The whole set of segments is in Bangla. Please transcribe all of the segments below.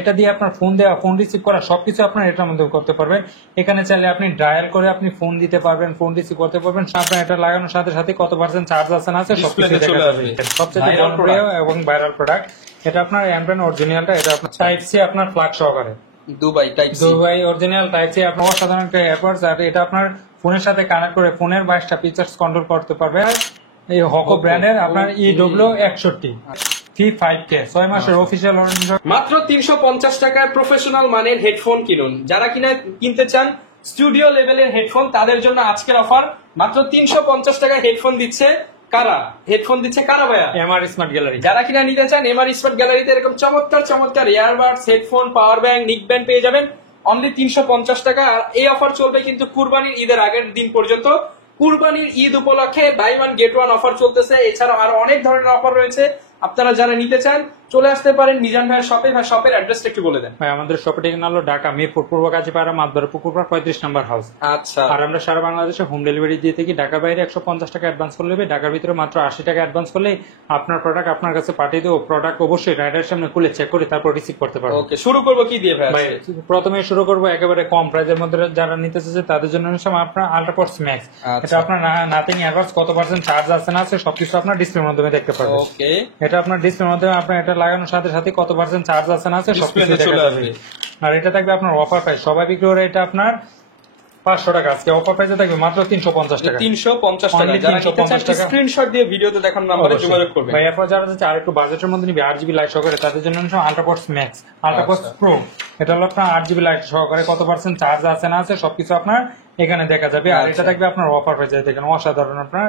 এটা দিয়ে আপনার ফোন দেওয়া, ফোন রিসিভ করা সবকিছু আপনার এটার মধ্যে করতে পারবেন। এখানে চাইলে আপনি ডায়াল করে আপনি ফোন দিতে পারবেন, ফোন রিসিভ করতে পারবেন। আপনার এটা লাগানোর সাথে সাথে কত পার্সেন্ট চার্জ আছে না আছে সবকিছু দেখা যাবে। সবচেয়ে জনপ্রিয় এবং ভাইরাল প্রোডাক্ট এটা আপনার অ্যান্ড্রয়েড অরিজিনালটা, এটা আপনার টাইপ সি আপনার প্লাগ সহকারে, দুবাই অরিজিনাল টাইপ সি আপনার অসাধারণ একটা অ্যাপস। আর এটা আপনার ফোনের সাথে কানেক্ট করে ফোনের 22টা ফিচার্স কন্ট্রোল করতে পারবে। এই হকো ব্র্যান্ডের আপনার EW61 ফি 5K 6 মাসের অফিসিয়াল মাত্র 350 টাকায় প্রফেশনাল মানের হেডফোন কিনুন। যারা কিনা কিনতে চান স্টুডিও লেভেলের হেডফোন, তাদের জন্য আজকের অফার মাত্র 350 টাকায় হেডফোন দিচ্ছে কারা? হেডফোন দিচ্ছে কারা ভাইয়া? MR smart gallery. যারা কিনা নিতে চান এমআর স্মার্ট গ্যালারিতে এরকম চমৎকার চমৎকার ইয়ারবাডস, হেডফোন, পাওয়ার ব্যাংক, নিক ব্যান্ড পেয়ে যাবেন অনলি 350 টাকা। আর এই অফার চলবে কিন্তু কুরবানির ঈদের আগের দিন পর্যন্ত। কুরবানির ঈদ উপলক্ষে buy one get one offer চলতেছে। এছাড়াও আরো অনেক ধরনের অফার রয়েছে। আপনারা যারা নিতে চান চলে আসতে পারেন মিজান ভাইয়ের শপে। ভাই শপের অ্যাড্রেসটা একটু বলে দেন। ভাই আমাদের শপের ঠিকানা হলো ঢাকা মিরপুর পূর্ব কাজীপাড়া মাদবর পুকুরপাড় 35 নম্বর হাউস। আচ্ছা। আর আমরা সারা বাংলাদেশে হোম ডেলিভারি দিয়ে থাকি। ঢাকার বাইরে 150 টাকা অ্যাডভান্স করলে হবে, ঢাকার ভিতরে মাত্র 80 টাকা অ্যাডভান্স করলে আপনার প্রোডাক্ট আপনার কাছে পাঠিয়ে দেবো। প্রোডাক্ট অবশ্যই রাইডারের সামনে খুলে চেক করে তারপর রিসিভ করতে পারবো। ওকে, শুরু করবো কি দিয়ে ভাই? ভাই প্রথমে শুরু করবো একেবারে কম প্রাইসের মধ্যে। যারা নিতে চাইছে তাদের জন্য আপনার আল্ট্রাপডস ম্যাক্স। এটা আপনার নাথিং এয়ারবাডস, কত পার্সেন্ট চার্জ আছে না আছে সবকিছু আপনার ডিসপ্লের মাধ্যমে দেখতে পারবেন। ওকে, এটা আপনার ডিসপ্লের মাধ্যমে আপনার এটা লাগানোর সাথে সাথে কত পার্সেন্ট চার্জ আছে না আছে সবকিছু দেখা যাবে। আর এটা থাকবে আপনার অফার প্রাইস। সবাই বিক্রি করে এটা আপনার 500 টাকা, আজকে অফার প্রাইসে থাকবে মাত্র 350 টাকা। 350 টাকা। যারা নিতে চান স্ক্রিনশট দিয়ে ভিডিওতে দেখানো নম্বরে যোগাযোগ করবেন। ভাই এরপর যারা যাচ্ছে আর একটু বাজেটের মধ্যে নিবে 8GB লাইট সহকারে, তাদের জন্য আল্ট্রাপডস ম্যাক্স, আল্ট্রাপডস প্রো। এটা হলো আপনার 8GB লাইট সহকারে, কত পার্সেন্ট চার্জ আছে না আছে সবকিছু আপনার এখানে দেখা যাবে। আর এটা থাকবে আপনার অফার প্রাইসে, দেখেন অসাধারণ আপনার।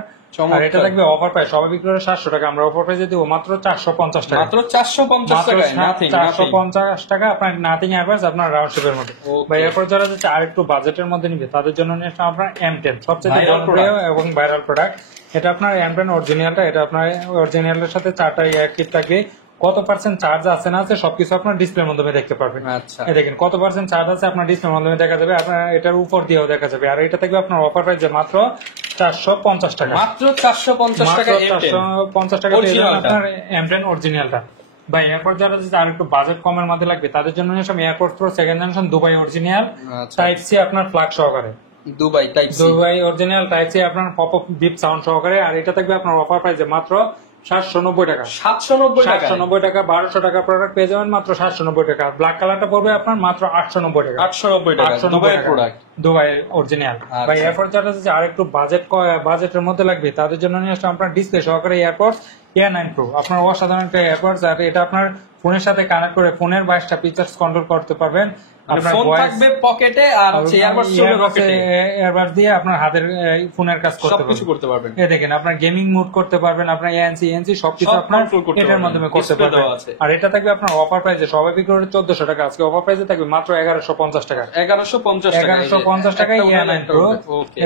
আর এটা থাকবে অফার প্রাইস। সবাই বিক্রি করে 700 টাকা, আমরা অফার প্রাইসে দিব মাত্র 450 টাকা। মাত্র 450 টাকায় নাথিং 450 টাকা আপনার নাথিং এয়ারবাডস আপনার রাউন্ড শেপের মধ্যে। ভাই এরপর যারা যাচ্ছে আর একটু বাজেটের মধ্যে নিবে তাদের জন্য নিয়ে আপনার M10 সবচেয়ে জনপ্রিয় এবং ভাইরাল প্রোডাক্ট। এটা আপনার M10 অরিজিনালটা, এটা আপনার অরিজিনালের সাথে 4টা ইয়ার কিট থাকবে। কত পার্সেন্ট চার্জ আছে না আছে সবকিছু আপনার ডিসপ্লের মাধ্যমে দেখতে পারবেন। আচ্ছা, দেখেন কত পার্সেন্ট চার্জ আছে আপনার ডিসপ্লের মাধ্যমে দেখা যাবে, আপনার এটার উপর দিয়েও দেখা যাবে। আর এটা থাকবে আপনার অফার প্রাইস মাত্র 450 টাকা। মাত্র 450 টাকা। 450 টাকা আপনার M10 অরিজিনালটা। ভাই এরপর যারা আর একটু বাজেট কমের মধ্যে লাগবে তাদের জন্য AirPods pro second generation Dubai original type C আপনার প্লাগ সহকারে, দুবাই অরিজিনাল টাইপ সি আপনার পপ আপ বিপ সাউন্ড সহকারে। আর এটা থাকবে আপনার অফার প্রাইসে মাত্র 790 টাকা। 790 টাকা 1200 টাকা প্রোডাক্ট পেয়ে যাবেন মাত্র 790 টাকা। ব্ল্যাক কালারটা পড়বে আপনার মাত্র 890 টাকা। 890 টাকা দুবাই প্রোডাক্ট, দুবাই অরিজিনাল। ভাই এরপর যারা আর একটু বাজেটের মধ্যে লাগবে তাদের জন্য নিয়ে আসলে আপনার ডিসপ্লে সহকারে এয়ারপডস Air9 Pro, আপনার অসাধারণ একটা এয়ারপডস। আর এটা আপনার ফোনের সাথে কানেক্ট করে ফোনের 22টা ফিচার্স কন্ট্রোল করতে পারবেন। আপনার ফোন থাকবে পকেটে আর হচ্ছে এয়ারবাডস চলবে পকেটে। এয়ারবাডস দিয়ে আপনার হাতের ফোনের কাজ করতে পারবেন, সবকিছু করতে পারবেন। এই দেখেন আপনার গেমিং মোড করতে পারবেন, আপনার ANC সবকিছু আপনার এটার মাধ্যমে করতে পারবেন। আর এটা থাকবে আপনার অফার প্রাইসে। সবাই বিক্রি করে 1400 টাকা, আজকে অফার প্রাইসে থাকবে মাত্র 1150 টাকা। 1150 টাকায় Air9 Pro।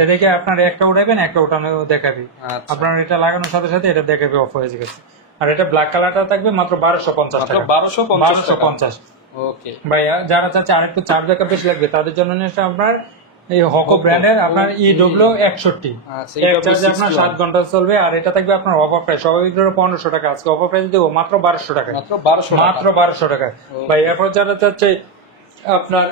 এদিকে আপনার একটা উঠাবেন একটা উঠানো দেখাবে, আপনার এটা লাগানোর সাথে সাথে এটা দেখাবে অফ হয়ে গেছে। আর এটা ব্ল্যাক কালারটা থাকবে মাত্র 1250 টাকা। 1250। ওকে ভাইয়া যারা চাচ্ছে আরেকটু চার্জ ব্যাকআপ বেশি লাগবে তাদের জন্য আপনার এই হকো ব্র্যান্ডের আপনার EW61 আপনার 7 ঘন্টা চলবে। আর এটা থাকবে আপনার অফার প্রাইস। সবাই বিক্রি করে 1500 টাকা, আজকে অফার প্রাইস দেবো মাত্র 1200 টাকা। মাত্র 1200 টাকা। ভাই এরপর যারা চাচ্ছে আপনার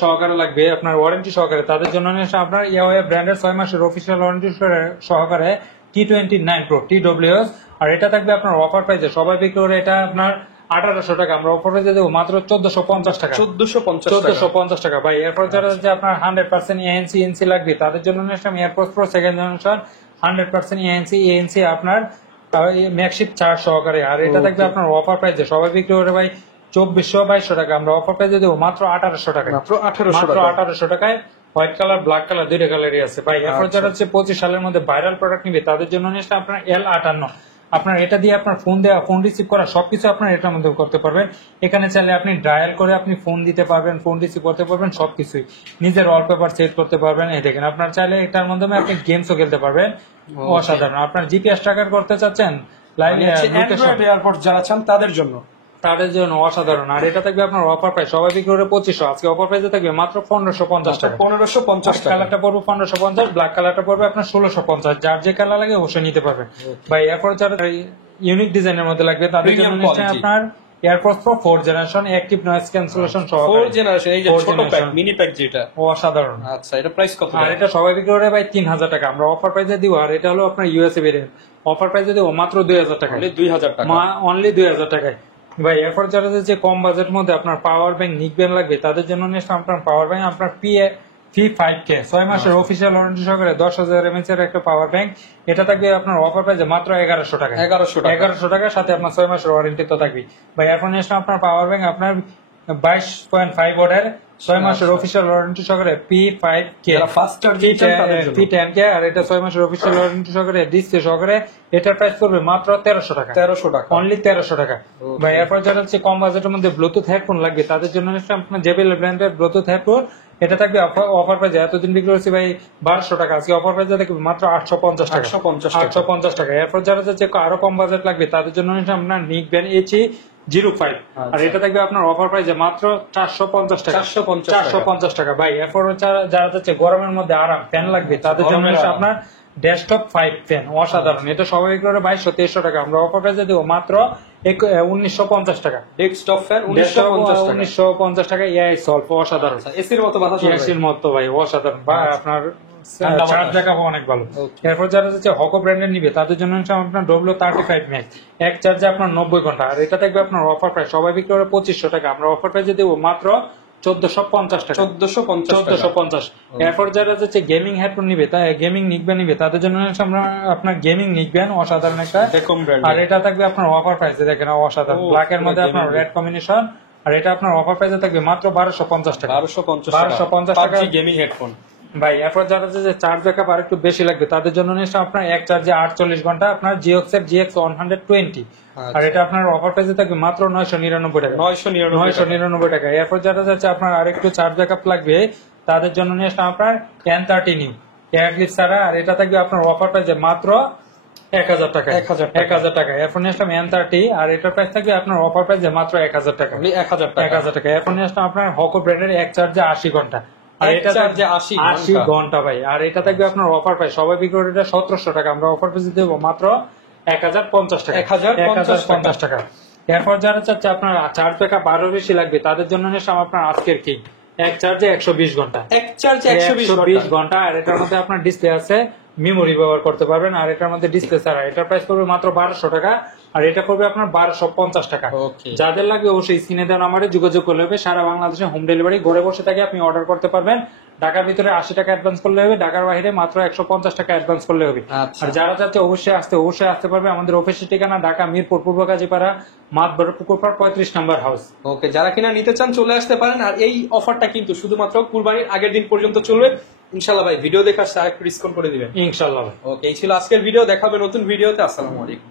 সহকারে লাগবে আপনার ওয়ারেন্টি সহকারে, তাদের জন্য আপনার ইয়াওয়ে ব্র্যান্ডের 6 মাসের অফিসিয়াল ওয়ারেন্টি সহকারে T29 Pro TWS। আর এটা থাকবে আপনার অফার প্রাইসে। সবাই বিক্রি করে এটা আপনার 1800 টাকা, আমরা অফার প্রাইসে দেবো মাত্র 1450 টাকা। 1450 টাকা। ভাই এরপর যারা আপনার 100% ANC লাগবে তাদের জন্য AirPods pro second generation 100% ANC আপনার ম্যাকশিপ চার্জ সহকারে। আর এটা থাকবে আপনার অফার প্রাইসে। সবাই বিক্রি করে ভাই 2400-2200 টাকা, আমরা অফার প্রাইসে দেবো মাত্র 1800 টাকা। মাত্র 1800 টাকায় হোয়াইট কালার ব্ল্যাক কালার দুইটা কালারই আছে। ভাই এরপর যারা 25 সালের মধ্যে ভাইরাল প্রোডাক্ট নিবে তাদের জন্য আপনার L58, আপনার এটা দিয়ে আপনার ফোন দেওয়া, ফোন রিসিভ করা সবকিছু আপনার এটার মধ্যে করতে পারবেন। এখানে চাইলে আপনি ডায়াল করে আপনি ফোন দিতে পারবেন, ফোন রিসিভ করতে পারবেন সবকিছুই। নিজের ওয়ালপেপার সেট করতে পারবেন। এই দেখেন আপনার চাইলে এটার মাধ্যমে আপনি গেমসও খেলতে পারবেন। অসাধারণ। আপনার জিপিএস ট্র্যাকার করতে চাচ্ছেন, লাইভ এয়ারপোর্ট যারা চান তাদের জন্য অসাধারণ। আর এটা থাকবে আপনার অফার প্রাইস। সবাই বিক্রি করে 2500, আজকে অফার প্রাইসে থাকবে মাত্র 1550 টাকা। 1550 টাকা। কালারটা পড়বে 1550, ব্ল্যাক কালারটা পড়বে আপনার 1650। যার যে কালার লাগে অবশ্যই নিতে পারবেন। ভাই এরপর যারা ইউনিক ডিজাইনের মধ্যে লাগবে তাদের জন্য আপনার airports pro 4 generation active noise cancellation সহ 4 জেনারেশন, এই যে 4 ছোট প্যাক, generation। মিনি প্যাক যেটা। অসাধারণ। আচ্ছা, এটা প্রাইস কত? আর এটা সবাই বিক্রি করে ভাই 3000 টাকা, আমরা অফার প্রাইসে দিব। আর এটা হলো আপনার ইউএসএ ভেরিয়েন্ট, অফার প্রাইসে দিব মাত্র 2000 টাকা, অনলি 2000 টাকা। অনলি 2000 টাকায় ভাই। এরপর যারা যে কম বাজেটের মধ্যে আপনার পাওয়ার ব্যাংক নিক ব্যান্ড লাগবে তাদের জন্য নিয়ে আপনার পাওয়ার ব্যাংক আপনার P5K 6 মাসের অফিসিয়াল ওয়ারেন্টি সহকারে 10000 mAh এর একটা পাওয়ার ব্যাংক। এটা থাকবে আপনার অফার প্রাইসে মাত্র 1100 টাকা। 1100 টাকার সাথে আপনার 6 মাসের ওয়ারেন্টি তো থাকবে ভাই। এরপর নিয়ে আপনার পাওয়ার ব্যাংক আপনার 22.5 ওয়াটের 6 মাসের অফিসিয়াল ওয়ারেন্টি সহকারে P5K ফাস্ট চার্জিং তাদের জন্য। P10K, আর এটা 6 মাসের অফিসিয়াল ওয়ারেন্টি সহকারে ডিসপ্লে সহকারে। এটার প্রাইস পড়বে মাত্র 1300 টাকা। 1300 টাকা, অনলি 1300 টাকা ভাই। এরপর যারা হচ্ছে কম বাজেটের মধ্যে ব্লুটুথ হেডফোন লাগবে তাদের জন্য আপনার JBL ব্র্যান্ডের ব্লুটুথ হেডফোন। এটা থাকবে অফার প্রাইসে, এতদিন বিক্রি করছি ভাই 1200 টাকা, আজকে অফার প্রাইসে থাকবে মাত্র 850 টাকা। 850 টাকা। এরপর যারা হচ্ছে আরো কম বাজেট লাগবে তাদের জন্য আপনার নিক ব্যান্ড HE05, আর এটা থাকবে আপনার অফার প্রাইসে মাত্র 450 টাকা। 450 টাকা ভাই। এরপর যারা হচ্ছে গরমের মধ্যে আরাম ফ্যান লাগবে তাদের জন্য আপনার ডেস্কটপ 5 ফ্যান অসাধারণ। এটা সবাই করে 2200-2300 টাকা, আমরা অফার প্রাইসে দেবো মাত্র 1950 টাকা। ডেস্কটপ ফ্যান 1950 টাকা। এআই সলভ অসাধারণ, এসির মতো বাতাস হবে, এসির মতো ভাই অসাধারণ ভাই। আপনার চার্জ ব্যাকআপ অনেক ভালো। এরপর যারা হচ্ছে হকো ব্র্যান্ডের নিবে তাদের জন্য আপনার W35 ম্যাক্স এক চার্জে আপনার 90 ঘন্টা, আর এটা থাকবে আপনার অফার প্রাইস সবাই বিক্রি করে 2500 টাকা, আমরা অফার প্রাইসে দেবো মাত্র 1450 টাকা। 1450। এরপর যারা হচ্ছে গেমিং হেডফোন নিবে গেমিং নিকব্যান্ড নিবে তাদের জন্য আমরা আপনার গেমিং নিকব্যান্ড অসাধারণ একটা, আর এটা থাকবে আপনার অফার প্রাইসে দেখেন অসাধারণ ব্ল্যাক এর মধ্যে আপনার রেড কম্বিনেশন, আর এটা আপনার অফার প্রাইসে থাকবে মাত্র 1250 টাকা। 1250 টাকা গেমিং হেডফোন ভাই। এরপর যারা যে চার্জ ব্যাকআপ আর একটু বেশি লাগবে তাদের জন্য নিশ্চয় আপনার এক চার্জে 48 ঘন্টা আপনার GX GX 120, আর এটা আপনার অফার প্রাইসে থাকবে মাত্র 999 টাকা। 999 টাকা। এরপর যারা যাচ্ছে আপনার আরেকটু চার্জ ব্যাকআপ লাগবে তাদের জন্য নিশ্চয় আপনার N30 নিউ এয়ারক্লিপ ছাড়া, আর এটা থাকবে আপনার অফার প্রাইসে মাত্র 1000 টাকা। 1000 টাকা। এরপর নিশ্চয় N30, আর এটার প্রাইস থাকবে আপনার অফার প্রাইসে মাত্র 1000 টাকা। 1000 টাকা। এরপর নিশ্চয় আপনার হকো ব্র্যান্ডের এক চার্জে 80 ঘন্টা, আর এটা 80 ঘন্টা ভাই, আর এটা থাকবে আপনার অফার প্রাইস সবাই বিক্রি করে 1700 টাকা, আমরা অফার প্রাইসে দেবো মাত্র 1050 টাকা। 1050 টাকা। এরপর যারা চাচ্ছে আপনার চার্জ ব্যাকআপ আরো বেশি লাগবে তাদের জন্য নিশ্চয় আপনার আজকের কিং এক চার্জে 120 ঘন্টা। 120 ঘন্টা, আর এটার মধ্যে আপনার ডিসপ্লে আছে, মেমোরি ব্যবহার করতে পারবেন, আর এটার মধ্যে ডিসপ্লে ছাড়া। এটার প্রাইস পড়বে মাত্র 1200 টাকা, আর এটা পড়বে আপনার 1250 টাকা। যাদের লাগবে অবশ্যই স্ক্রিনে দেওয়া নাম্বারে যোগাযোগ করলে হবে। সারা বাংলাদেশে হোম ডেলিভারি, ঘরে বসে থেকে আপনি অর্ডার করতে পারবেন। ঢাকার ভিতরে 80 টাকা অ্যাডভান্স করলে হবে, ঢাকার বাইরে মাত্র 150 টাকা অ্যাডভান্স করলে হবে। আর যারা যাচ্ছে অবশ্যই আসতে পারবে। আমাদের অফিসের ঠিকানা ঢাকা মিরপুর পূর্ব কাজীপাড়া মাতবর পুকুরপাড় 35 নম্বর হাউস। ওকে, যারা কিনা নিতে চান চলে আসতে পারেন। আর এই অফারটা কিন্তু শুধুমাত্র কুরবানির আগের দিন পর্যন্ত চলবে ইনশাল্লাহ। ভাই ভিডিও দেখার আরেকটু ডিসকাউন্ট করে দিবেন ইনশাল্লাহ। ওকে, এই ছিল আজকের ভিডিও, দেখাবে নতুন ভিডিওতে। আসসালামু আলাইকুম।